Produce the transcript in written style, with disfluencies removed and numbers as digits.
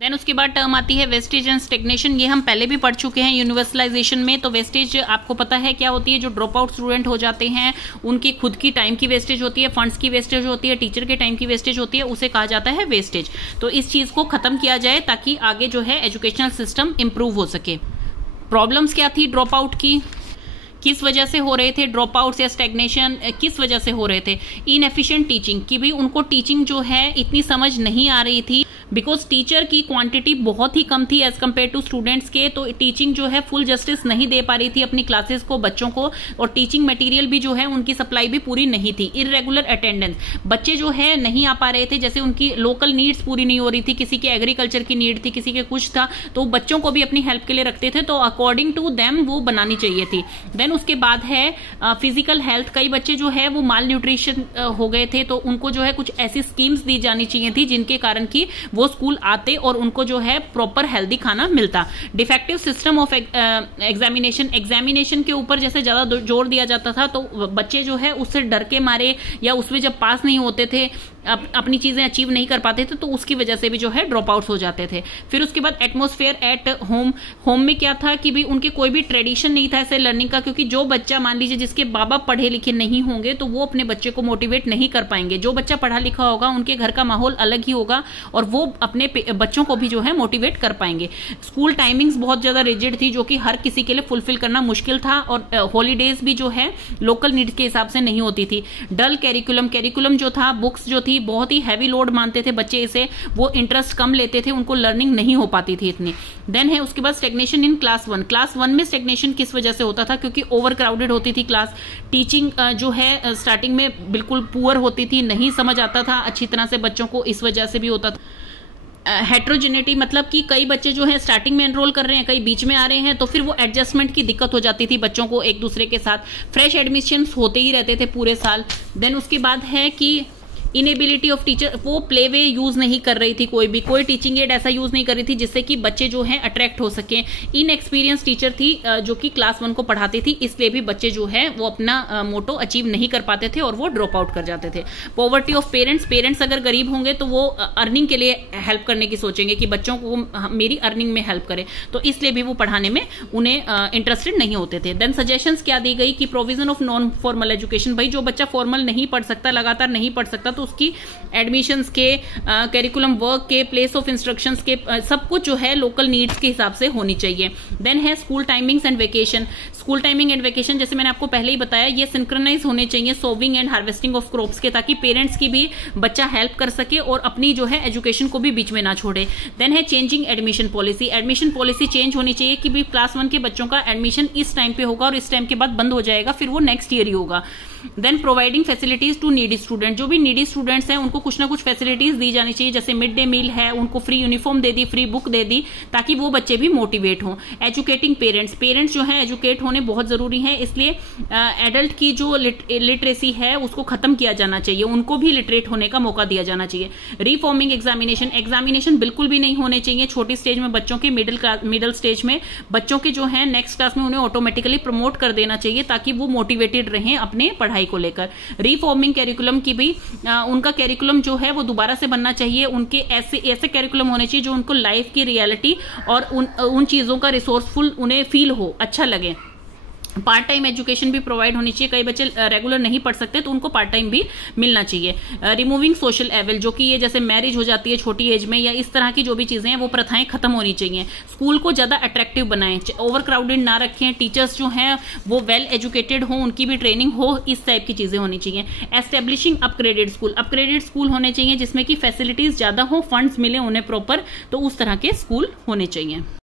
Then उसके बाद term आती है वेस्टेज एंड स्टेग्नेशन। ये हम पहले भी पढ़ चुके हैं यूनिवर्सलाइजेशन में। तो वेस्टेज आपको पता है क्या होती है, जो ड्रॉप आउट स्टूडेंट हो जाते हैं उनकी खुद की टाइम की वेस्टेज होती है, फंड्स की वेस्टेज होती है, टीचर के टाइम की वेस्टेज होती है, उसे कहा जाता है वेस्टेज। तो इस चीज को खत्म किया जाए ताकि आगे जो है एजुकेशनल सिस्टम इंप्रूव हो सके। प्रॉब्लम्स क्या थी ड्रॉप आउट की, किस वजह से हो रहे थे ड्रॉप आउट्स या स्टैग्नेशन, किस वजह से हो रहे थे? इनएफिशिएंट टीचिंग, कि भी उनको टीचिंग जो है इतनी समझ नहीं आ रही थी, बिकॉज टीचर की क्वांटिटी बहुत ही कम थी एज कम्पेयर टू स्टूडेंट्स के। तो टीचिंग जो है फुल जस्टिस नहीं दे पा रही थी अपनी क्लासेस को, बच्चों को, और टीचिंग मटेरियल भी जो है उनकी सप्लाई भी पूरी नहीं थी। इररेगुलर अटेंडेंस, बच्चे जो है नहीं आ पा रहे थे, जैसे उनकी लोकल नीड्स पूरी नहीं हो रही थी, किसी के एग्रीकल्चर की नीड थी, किसी के कुछ था, तो बच्चों को भी अपनी हेल्प के लिए रखते थे, तो अकॉर्डिंग टू देम वो बनानी चाहिए थी। देन उसके बाद है फिजिकल हेल्थ। कई बच्चे जो है वो माल न्यूट्रिशन हो गए थे, तो उनको जो है कुछ ऐसी स्कीम्स दी जानी चाहिए थी जिनके कारण कि वो स्कूल आते और उनको जो है प्रॉपर हेल्दी खाना मिलता। डिफेक्टिव सिस्टम ऑफ एग्जामिनेशन के ऊपर जैसे ज्यादा जोर दिया जाता था, तो बच्चे जो है उससे डर के मारे या उसमें जब पास नहीं होते थे, अपनी चीजें अचीव नहीं कर पाते थे, तो उसकी वजह से भी जो है ड्रॉप आउट्स हो जाते थे। फिर उसके बाद एटमॉस्फेयर एट होम। होम में क्या था कि भी उनके कोई भी ट्रेडिशन नहीं था ऐसे लर्निंग का, क्योंकि जो बच्चा मान लीजिए जिसके बाबा पढ़े लिखे नहीं होंगे तो वो अपने बच्चे को मोटिवेट नहीं कर पाएंगे। जो बच्चा पढ़ा लिखा होगा उनके घर का माहौल अलग ही होगा और वो अपने बच्चों को भी जो है मोटिवेट कर पाएंगे। स्कूल टाइमिंग्स बहुत ज्यादा रिजिड थी, जो कि हर किसी के लिए फुलफिल करना मुश्किल था, और हॉलीडेज भी जो है लोकल नीड्स के हिसाब से नहीं होती थी। डल कैरिकुलम जो था, बुक्स जो थी बहुत ही हैवी लोड मानते थे बच्चे इसे, वो इंटरेस्ट कम लेते थे, उनको लर्निंग नहीं हो पाती थी इतनी। देन है उसके बाद स्टेग्नेशन इन क्लास 1। क्लास 1 में स्टेग्नेशन किस वजह से होता था? क्योंकि ओवर क्राउडेड होती थी क्लास। टीचिंग जो है स्टार्टिंग में बिल्कुल पुअर होती थी, नहीं समझ आता था अच्छी तरह से बच्चों को, इस वजह से भी होता था। हेट्रोजेनिटी, मतलब कि कई बच्चे जो है स्टार्टिंग में एनरोल कर रहे हैं, कई बीच में आ रहे हैं, तो फिर वो एडजस्टमेंट की दिक्कत हो जाती थी बच्चों को एक दूसरे के साथ। फ्रेश एडमिशन होते ही रहते थे पूरे साल। देन उसके बाद है कि इनेबिलिटी ऑफ टीचर, वो प्ले वे यूज नहीं कर रही थी, कोई टीचिंग एड ऐसा यूज नहीं कर रही थी जिससे कि बच्चे जो हैं अट्रैक्ट हो सके। इनएक्सपीरियंस टीचर थी जो कि क्लास 1 को पढ़ाती थी, इसलिए भी बच्चे जो है वो अपना मोटो अचीव नहीं कर पाते थे और वो ड्रॉप आउट कर जाते थे। पॉवर्टी ऑफ पेरेंट्स अगर गरीब होंगे तो वो अर्निंग के लिए हेल्प करने की सोचेंगे कि बच्चों को मेरी अर्निंग में हेल्प करे, तो इसलिए भी वो पढ़ाने में उन्हें इंटरेस्टेड नहीं होते थे। देन सजेशंस क्या दी गई कि provision of non formal education. भाई जो बच्चा फॉर्मल नहीं पढ़ सकता, लगातार नहीं पढ़ सकता, तो उसकी एडमिशंस के, करिकुलम वर्क के, प्लेस ऑफ इंस्ट्रक्शंस के, सब कुछ जो है लोकल नीड्स के हिसाब से होनी चाहिए। देन है school timings and vacation. School timing and vacation जैसे मैंने आपको पहले ही बताया, ये सिंक्रोनाइज होने चाहिए sowing and harvesting of crops के, ताकि पेरेंट्स की भी बच्चा हेल्प कर सके और अपनी जो है एजुकेशन को भी बीच में ना छोड़े। देन है changing admission policy. Admission policy change होनी चाहिए कि भी क्लास 1 के बच्चों का एडमिशन इस टाइम पे होगा और इस टाइम के बाद बंद हो जाएगा, फिर वो नेक्स्ट ईयर ही होगा। Then providing facilities to needy student. जो भी नीडी स्टूडेंट्स हैं उनको कुछ ना कुछ फैसिलिटीज दी जानी चाहिए, जैसे मिड डे मील है, उनको फ्री यूनिफॉर्म दे दी, फ्री बुक दे दी, ताकि वो बच्चे भी मोटिवेट हों। एजुकेटिंग पेरेंट्स जो है एजुकेट होने बहुत जरूरी है, इसलिए एडल्ट की जो लिटरेसी है उसको खत्म किया जाना चाहिए, उनको भी लिटरेट होने का मौका दिया जाना चाहिए। रिफॉर्मिंग एग्जामिनेशन बिल्कुल भी नहीं होने चाहिए छोटी स्टेज में बच्चों के, मिडिल स्टेज में बच्चों के जो है नेक्स्ट क्लास में उन्हें ऑटोमेटिकली प्रमोट कर देना चाहिए, ताकि वो मोटिवेटेड रहें अपने पढ़ाई को लेकर। रिफॉर्मिंग कैरिकुलम की भी उनका कैरिकुलम जो है वो दोबारा से बनना चाहिए, उनके ऐसे कैरिकुलम होने चाहिए जो उनको लाइफ की रियलिटी और उन चीजों का रिसोर्सफुल उन्हें फील हो, अच्छा लगे। पार्ट टाइम एजुकेशन भी प्रोवाइड होनी चाहिए, कई बच्चे रेगुलर नहीं पढ़ सकते तो उनको पार्ट टाइम भी मिलना चाहिए। रिमूविंग सोशल एवल, जो कि ये जैसे मैरिज हो जाती है छोटी एज में या इस तरह की जो भी चीजें हैं वो प्रथाएं खत्म होनी चाहिए। स्कूल को ज्यादा अट्रैक्टिव बनाएं, ओवर क्राउडेड ना रखें, टीचर्स जो हैं वो वेल एजुकेटेड हो, उनकी भी ट्रेनिंग हो, इस टाइप की चीजें होनी चाहिए। एस्टेब्लिशिंग अपग्रेडेड स्कूल होने चाहिए जिसमें कि फैसिलिटीज ज्यादा हो, फंड्स मिले उन्हें प्रॉपर, तो उस तरह के स्कूल होने चाहिए।